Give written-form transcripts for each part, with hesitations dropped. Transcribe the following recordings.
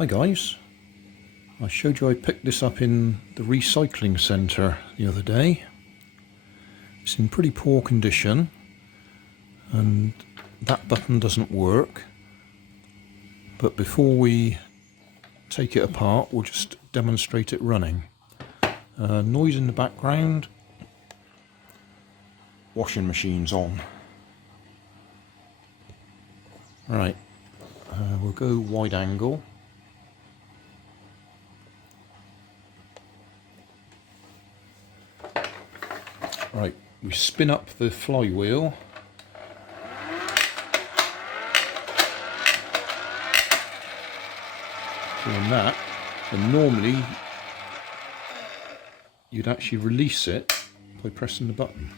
Hi guys, I showed you I picked this up in the recycling centre the other day. It's in pretty poor condition and that button doesn't work, but before we take it apart we'll just demonstrate it running. Noise in the background, washing machine's on. Right, we'll go wide angle. Right, we spin up the flywheel. Doing that, and normally you'd actually release it by pressing the button,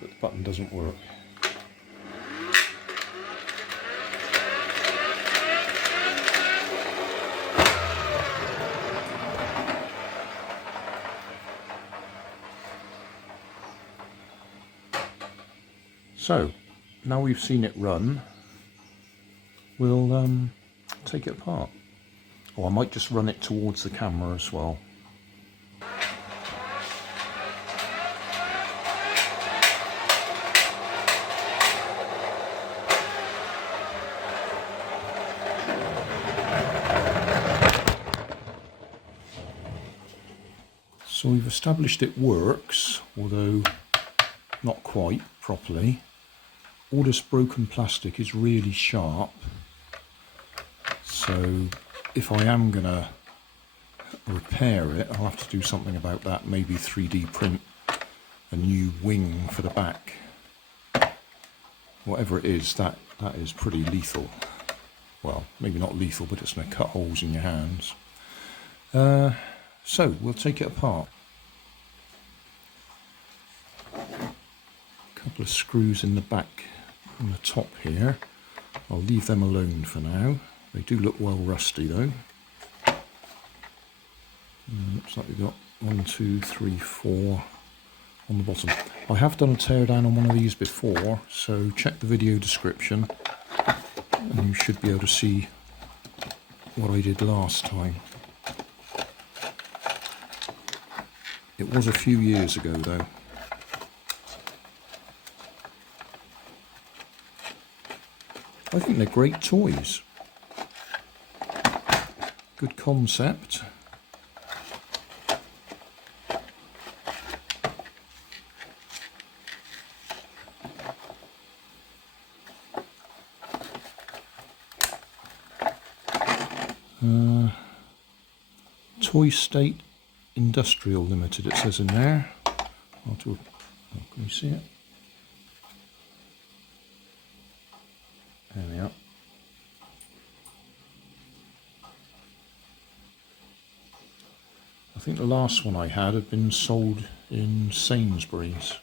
but the button doesn't work. So, now we've seen it run, we'll take it apart. Or I might just run it towards the camera as well. So we've established it works, although not quite properly. All this broken plastic is really sharp, so if I am going to repair it, I'll have to do something about that, maybe 3D print a new wing for the back. Whatever it is, that is pretty lethal. Well, maybe not lethal, but it's going to cut holes in your hands. So, we'll take it apart. A couple of screws in the back and the top here. I'll leave them alone for now. They do look well rusty though. Looks like we've got 1, 2, 3, 4 on the bottom. I have done a teardown on one of these before, so check the video description and you should be able to see what I did last time. It was a few years ago though. I think they're great toys. Good concept. Toy State Industrial Limited, it says in there. Can you see it? There we are. I think the last one I had been sold in Sainsbury's,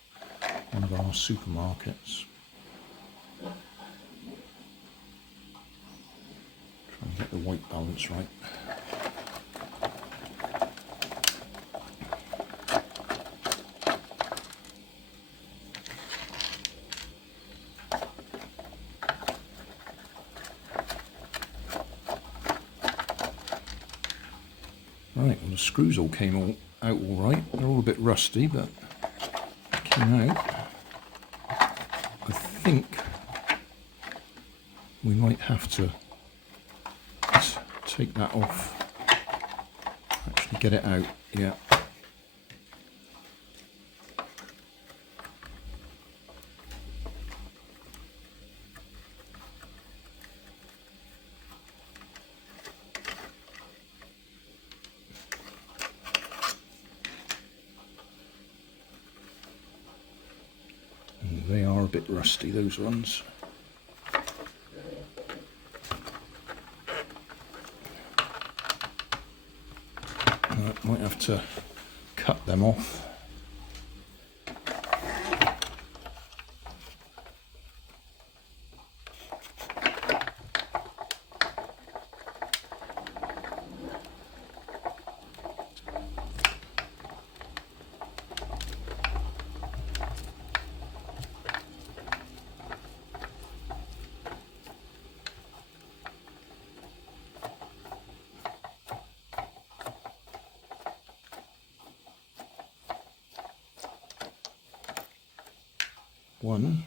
one of our supermarkets. Try and get the white balance right. Right, well the screws all came out all right. They're all a bit rusty, but came out. I think we might have to take that off. Actually get it out, yeah. They are a bit rusty, those ones. Might have to cut them off. one.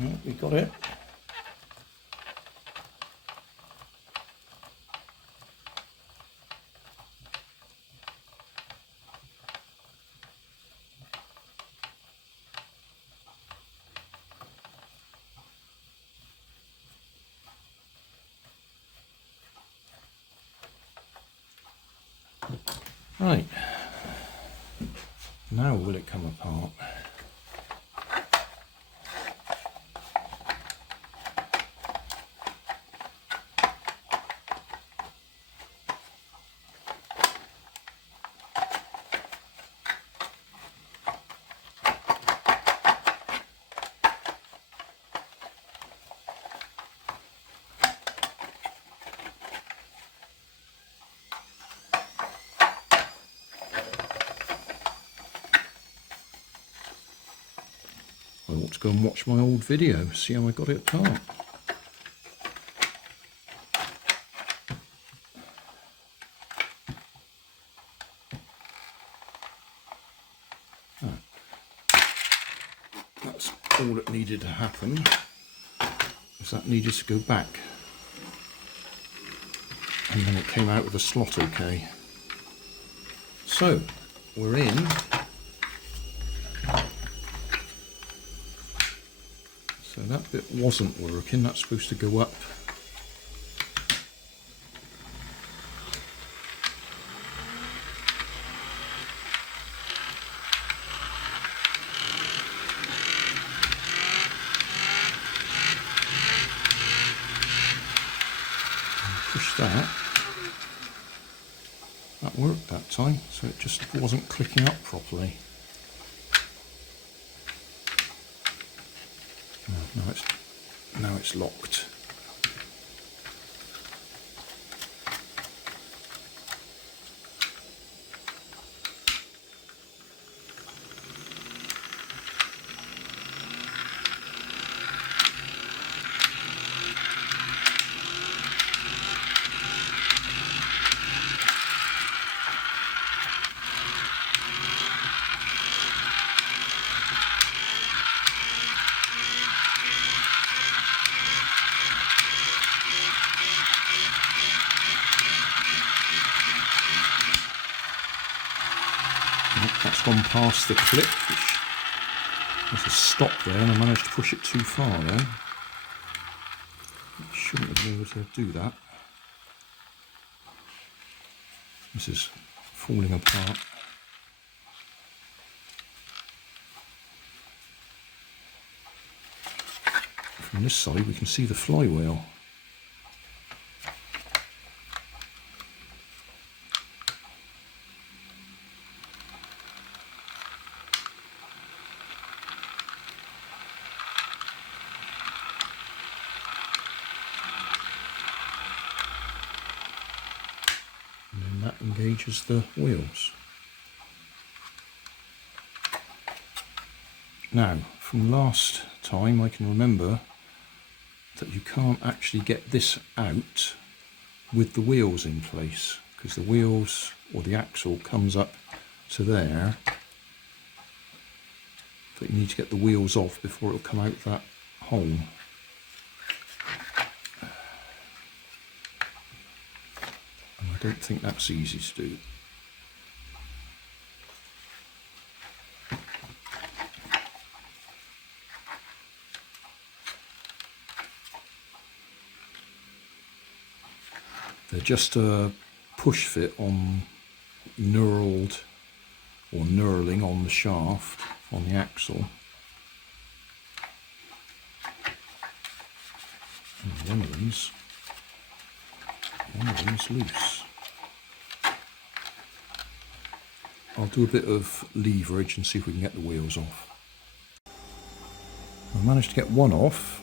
Oh, we got it. Right, now will it come apart? I ought to go and watch my old video, see how I got it apart. That's all that needed to happen, is that needed to go back. And then it came out with a slot okay. So, we're in. So that bit wasn't working, that's supposed to go up. Push that. That worked that time, so it just wasn't clicking up properly. Now it's locked. That's gone past the clip, which there's a stop there, and I managed to push it too far then. I shouldn't have been able to do that. This is falling apart. From this side we can see the flywheel. Engages the wheels. Now, from last time I can remember that you can't actually get this out with the wheels in place, because the wheels or the axle comes up to there, but you need to get the wheels off before it'll come out that hole. I don't think that's easy to do. They're just a push fit on knurled or knurling on the shaft on the axle. And one of them's loose. I'll do a bit of leverage and see if we can get the wheels off. I managed to get one off.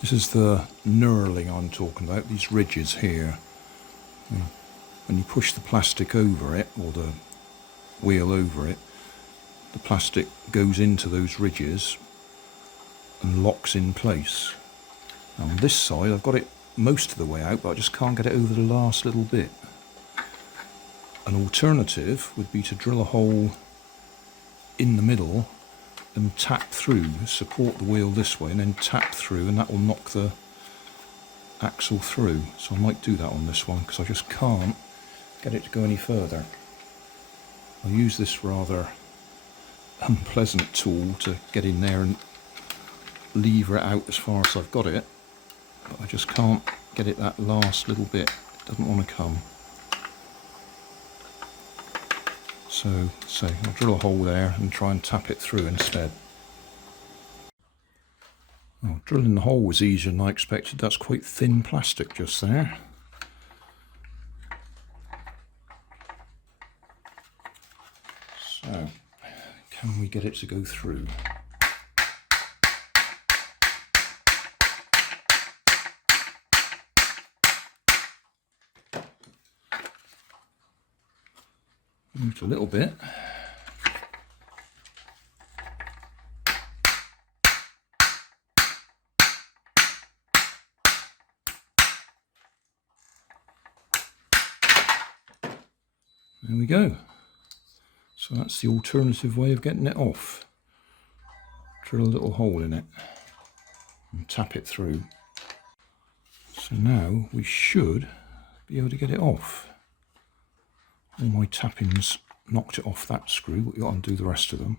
This is the knurling I'm talking about, these ridges here. When you push the plastic over it, or the wheel over it, the plastic goes into those ridges and locks in place. On this side I've got it most of the way out, but I just can't get it over the last little bit. An alternative would be to drill a hole in the middle and tap through, support the wheel this way and then tap through, and that will knock the axle through. So I might do that on this one because I just can't get it to go any further. I'll use this rather unpleasant tool to get in there and lever it out as far as I've got it, but I just can't get it that last little bit. It doesn't want to come. So I'll drill a hole there and try and tap it through instead. Oh, drilling the hole was easier than I expected. That's quite thin plastic just there. So, can we get it to go through? Moved a little bit. There we go. So that's the alternative way of getting it off. Drill a little hole in it and tap it through. So now we should be able to get it off. All my tappings knocked it off that screw, but we've got to undo the rest of them.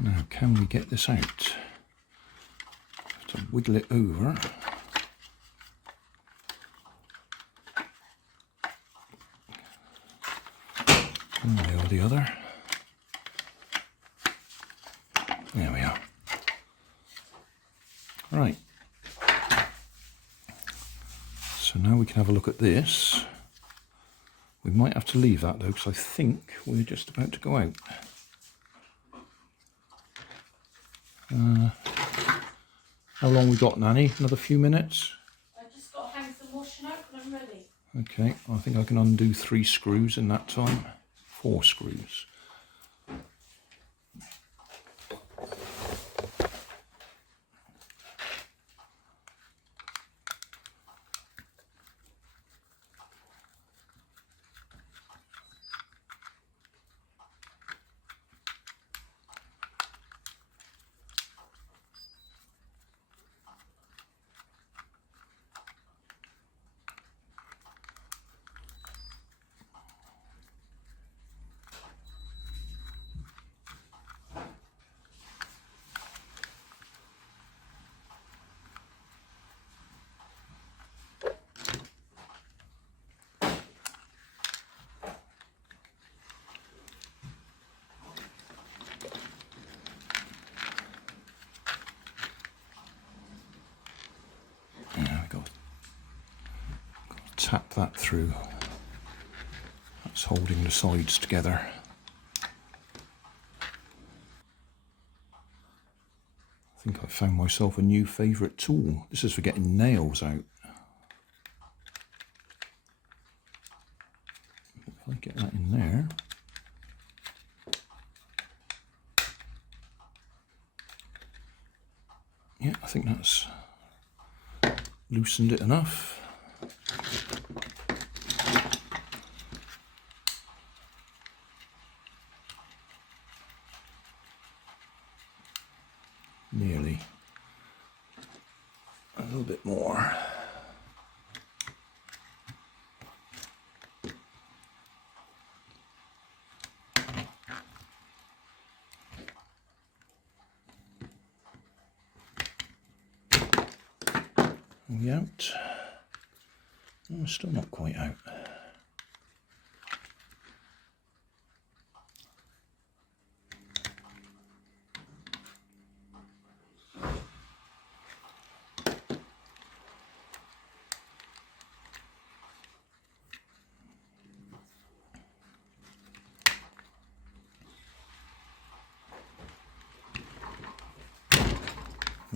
Now, can we get this out? Have to wiggle it over. One way or the other. There we are. Right. So now we can have a look at this. We might have to leave that though, because I think we're just about to go out. How long we got, Nanny? Another few minutes? I've just got to hang some washing out and I'm ready. Okay, I think I can undo 3 screws in that time. 4 screws. Tap that through. That's holding the sides together. I think I found myself a new favourite tool. This is for getting nails out. If I get that in there. Yeah, I think that's loosened it enough. Nearly. A little bit more. Are we out? Oh, still not quite out.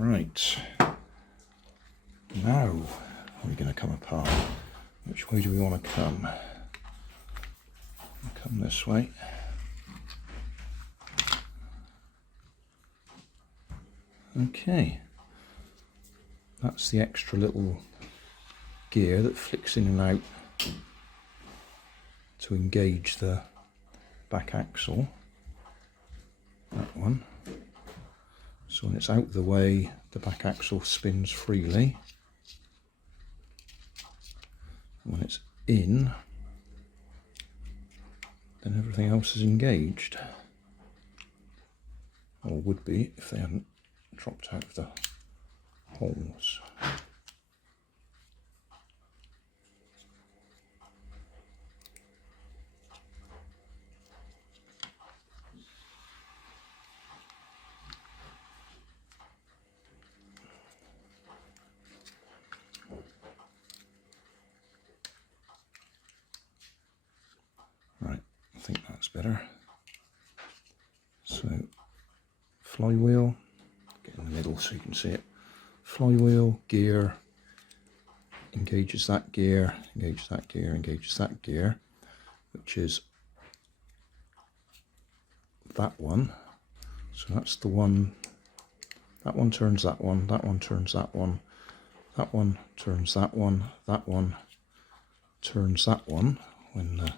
Right, now we're going to come apart. Which way do we want to come? We'll come this way. Okay, that's the extra little gear that flicks in and out to engage the back axle. That one. So when it's out of the way, the back axle spins freely. When it's in, then everything else is engaged. Or would be if they hadn't dropped out of the holes. Right, I think that's better. So, flywheel, get in the middle so you can see it. Flywheel, gear, engages that gear, engages that gear, engages that gear, which is that one. So that's the one, that one turns that one, that one turns that one turns that one turns that one when the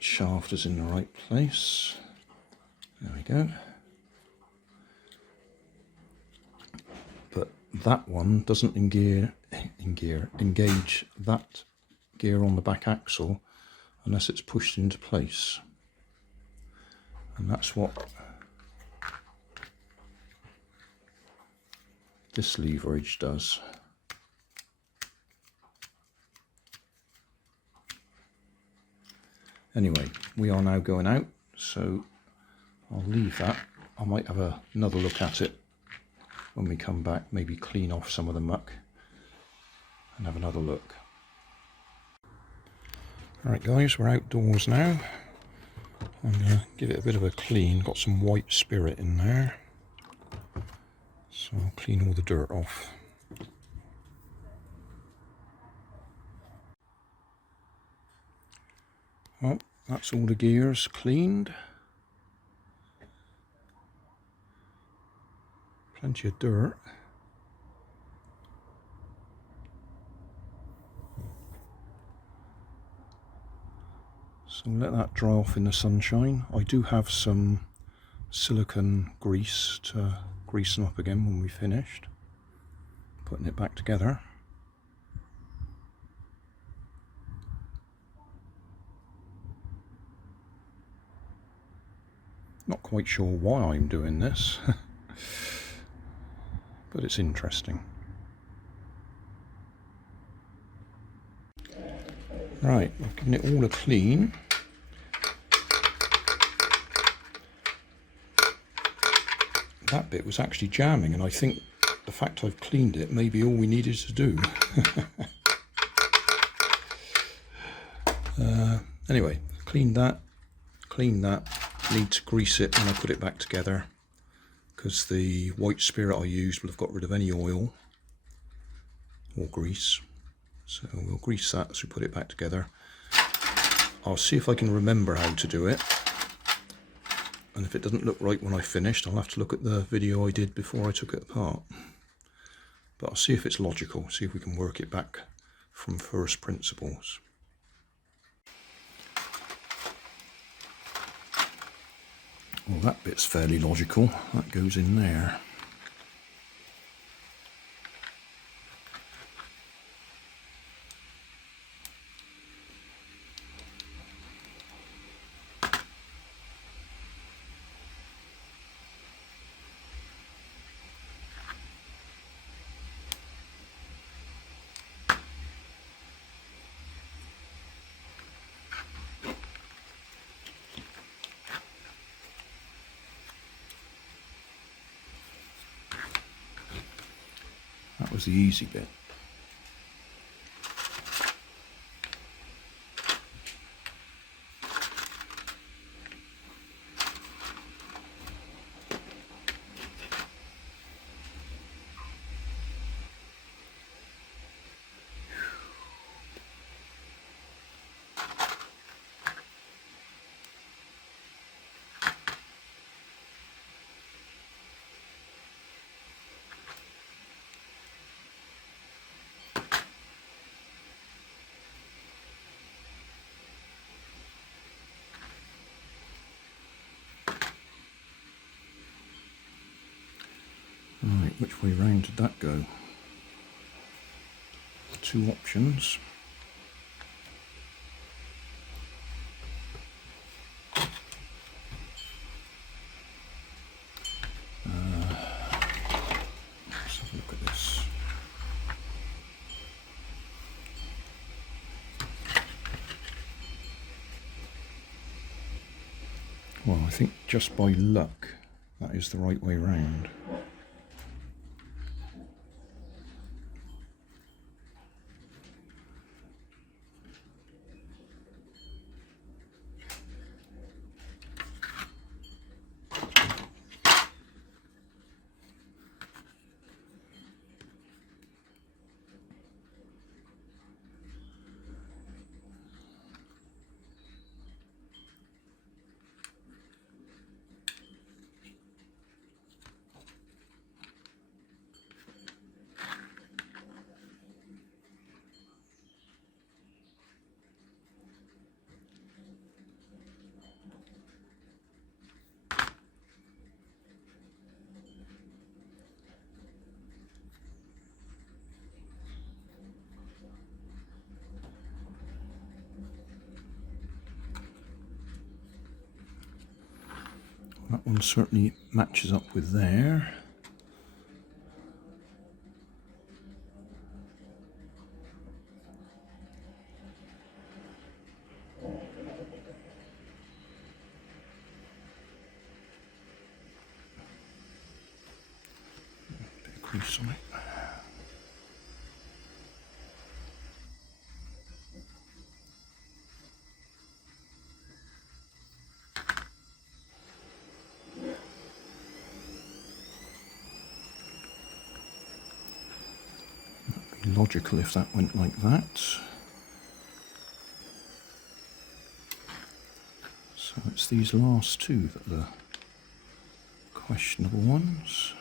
shaft is in the right place. There we go. But that one doesn't engage that gear on the back axle unless it's pushed into place. And that's what this leverage does. Anyway, we are now going out, so I'll leave that. I might have another look at it when we come back, maybe clean off some of the muck and have another look. Alright guys, we're outdoors now. I'm going to give it a bit of a clean. Got some white spirit in there, so I'll clean all the dirt off. Well, that's all the gears cleaned. Plenty of dirt. So let that dry off in the sunshine. I do have some silicone grease to grease them up again when we've finished putting it back together. Not quite sure why I'm doing this, but it's interesting. Right, I've given it all a clean. That bit was actually jamming, and I think the fact I've cleaned it may be all we needed to do. Anyway, cleaned that. Need to grease it when I put it back together, because the white spirit I used will have got rid of any oil or grease. So we'll grease that as we put it back together. I'll see if I can remember how to do it. And if it doesn't look right when I finished, I'll have to look at the video I did before I took it apart. But I'll see if it's logical, see if we can work it back from first principles. Well, that bit's fairly logical. That goes in there. That was the easy bit. Right, which way round did that go? Two options. Let's have a look at this. Well, I think just by luck, that is the right way round. That one certainly matches up with there. Bit of crease on it. Logical if that went like that. So it's these last two that are the questionable ones.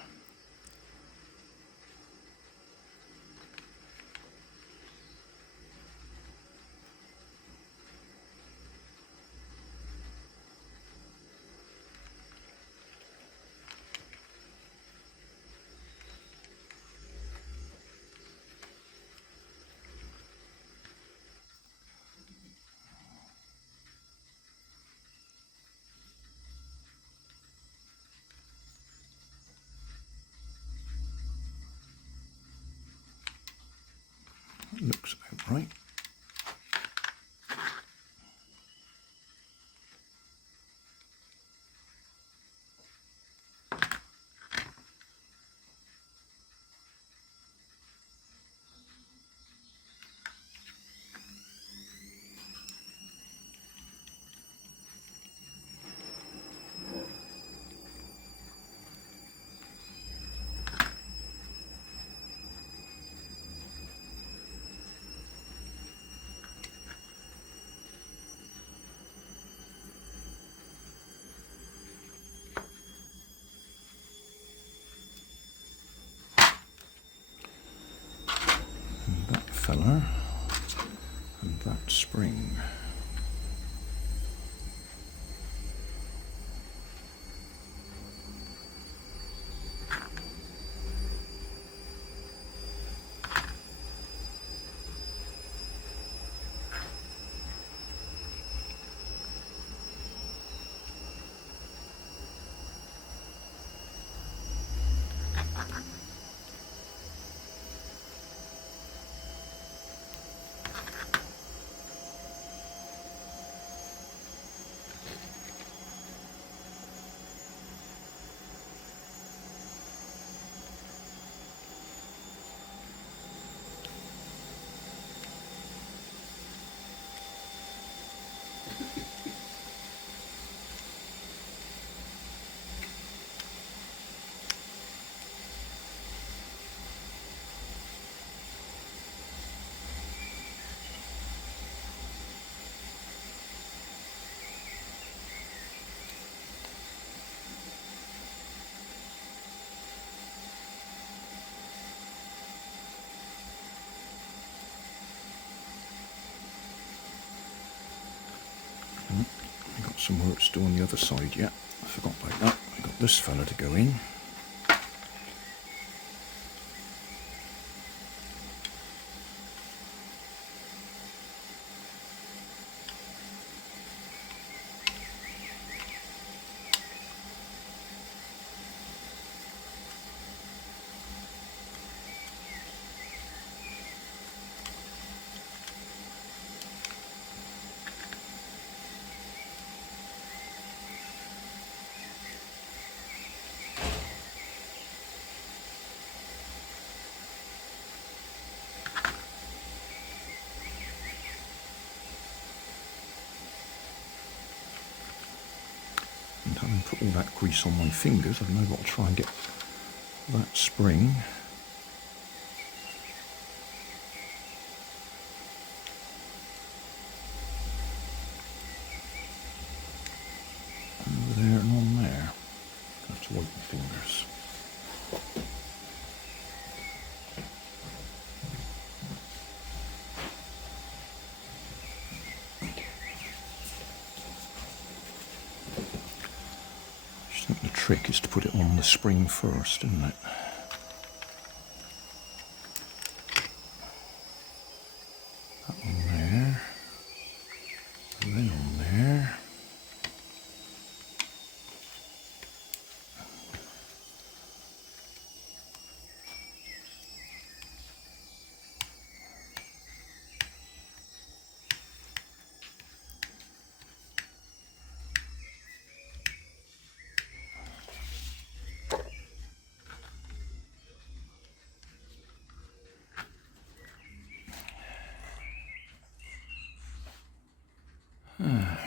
Looks about right. Feller and that spring. I've got some work to do on the other side yet. I forgot about that. I've got this fella to go in. having put all that grease on my fingers, I've now got to try and get that spring. Over there and on there. I have to wipe my fingers. I think the trick is to put it on the spring first, isn't it? That one there, and then on there.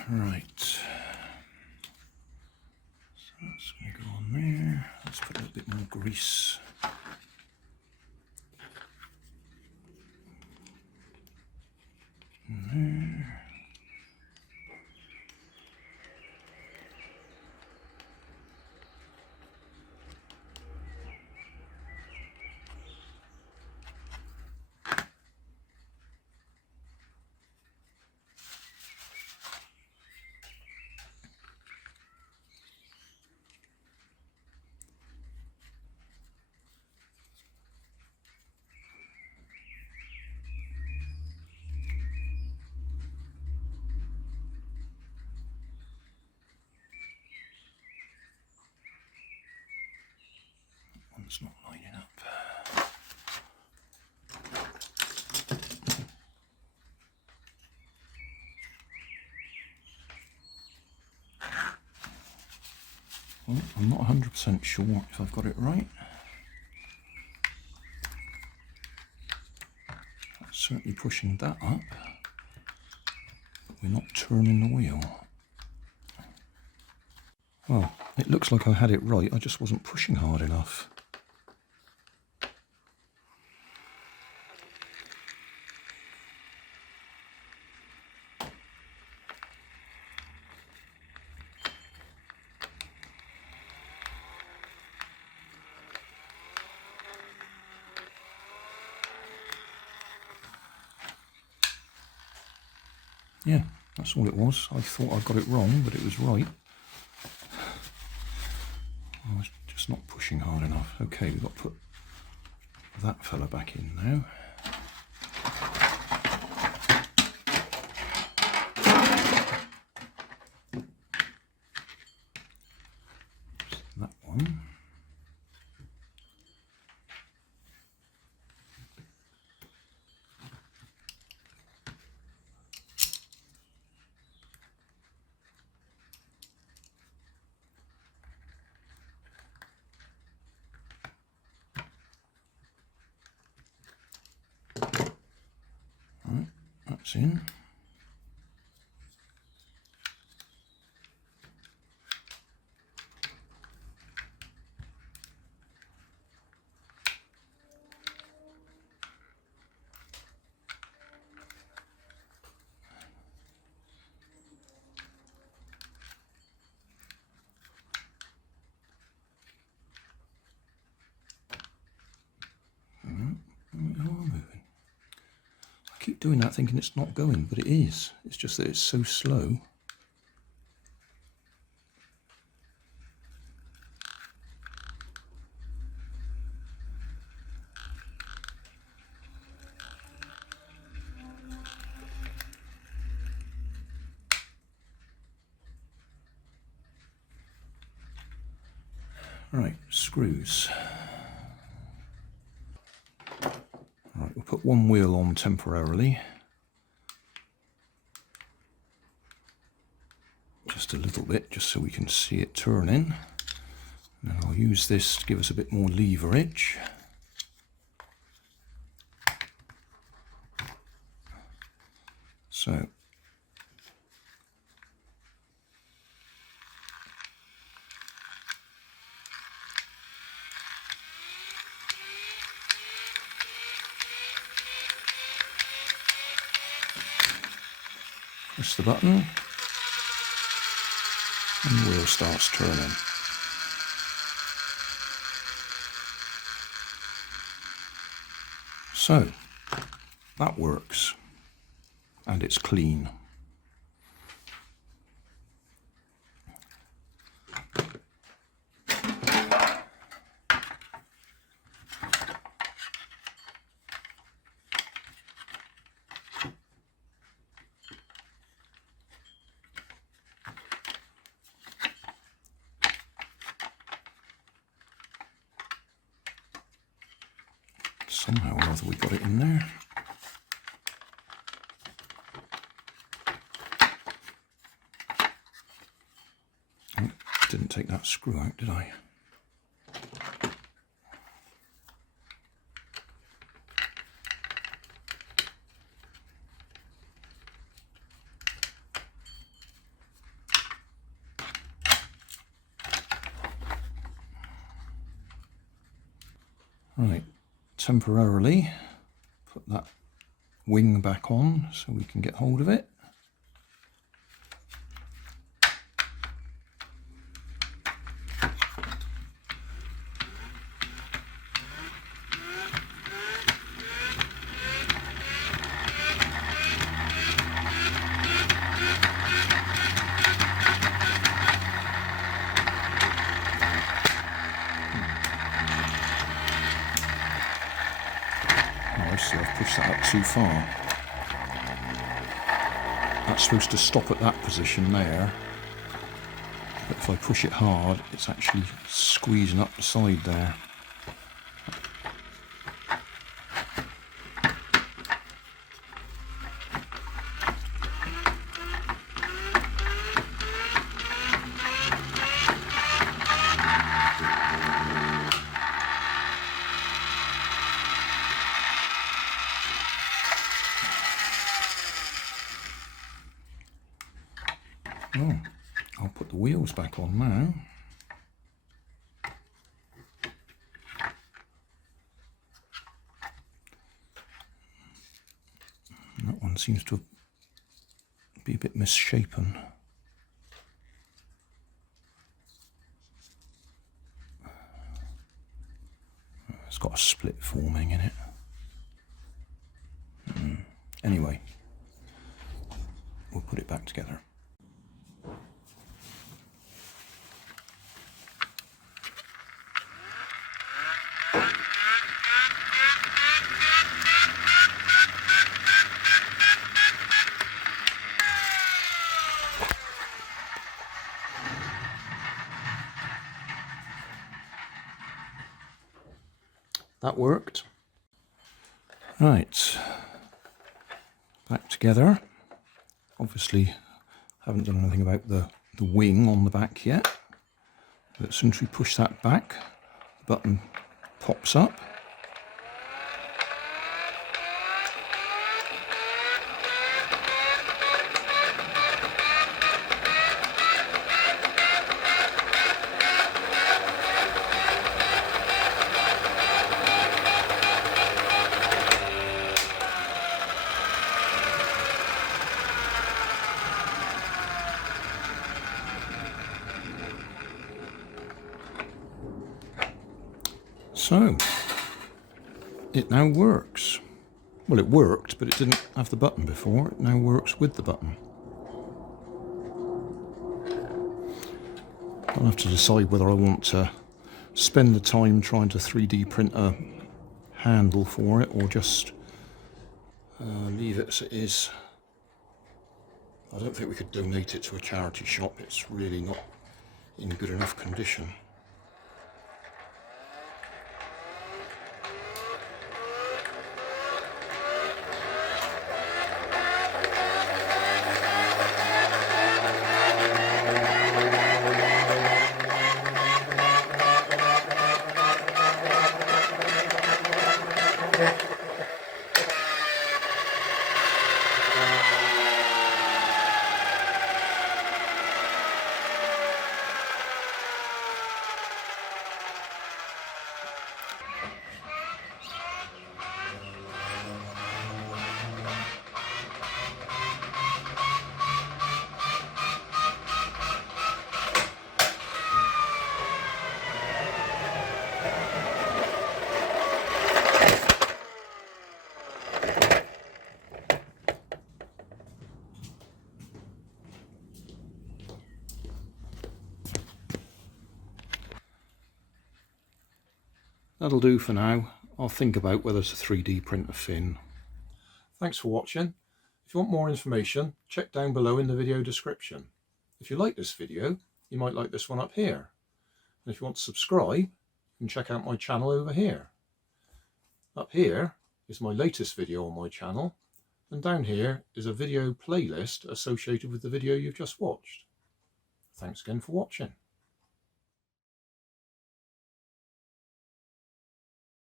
Right, so that's going to go on there. Let's put a little bit more grease. In there. One's not lining up. Well, I'm not 100% sure if I've got it right. That's certainly pushing that up, but we're not turning the wheel. Well, it looks like I had it right, I just wasn't pushing hard enough. Yeah, that's all it was. I thought I got it wrong, but it was right. I was just not pushing hard enough. Okay, we've got to put that fella back in now. That one. Right, that's in. I keep doing that thinking it's not going, but it is. It's just that it's so slow. Right, screws. Right, we'll put one wheel on temporarily. Just a little bit, just so we can see it turning. And I'll use this to give us a bit more leverage. So Press the button and the wheel starts turning. So that works, and it's clean. Somehow or other we got it in there. Oh, didn't take that screw out, did I? Right, temporarily put that wing back on so we can get hold of it. I see, I've pushed that up too far. That's supposed to stop at that position there, but if I push it hard, it's actually squeezing up the side there. Oh, I'll put the wheels back on now. And that one seems to be a bit misshapen. It's got a split forming in it. Anyway, we'll put it back together. That worked. Right, back together. Obviously, haven't done anything about the wing on the back yet. But as soon as we push that back, the button pops up. So, it now works. Well, it worked, but it didn't have the button before. It now works with the button. I'll have to decide whether I want to spend the time trying to 3D print a handle for it, or just leave it as it is. I don't think we could donate it to a charity shop. It's really not in good enough condition. That'll do for now. I'll think about whether to 3D print a fin. Thanks for watching. If you want more information, check down below in the video description. If you like this video, you might like this one up here. And if you want to subscribe, you can check out my channel over here. Up here is my latest video on my channel, and down here is a video playlist associated with the video you've just watched. Thanks again for watching.